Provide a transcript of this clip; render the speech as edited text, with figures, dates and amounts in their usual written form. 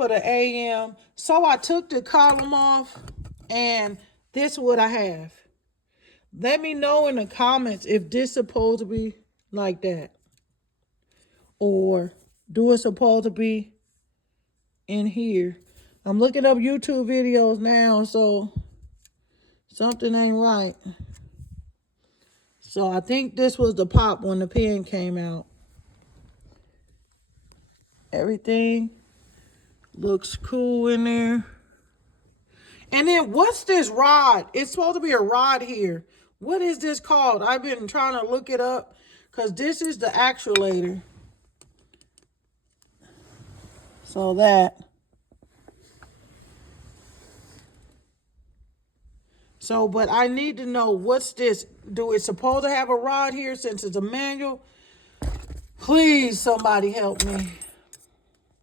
for the AM. So I took the column off, and this is what I have. Let me know in the comments if this supposed to be like that. Or do it supposed to be in here? I'm looking up YouTube videos now, so something ain't right. So I think this was the pop when the pen came out. Everything looks cool in there. And then what's this rod? It's supposed to be a rod here. What is this called? I've been trying to look it up because this is the actuator. So that. So, but I need to know what's this. Do it supposed to have a rod here since it's a manual? Please, somebody help me.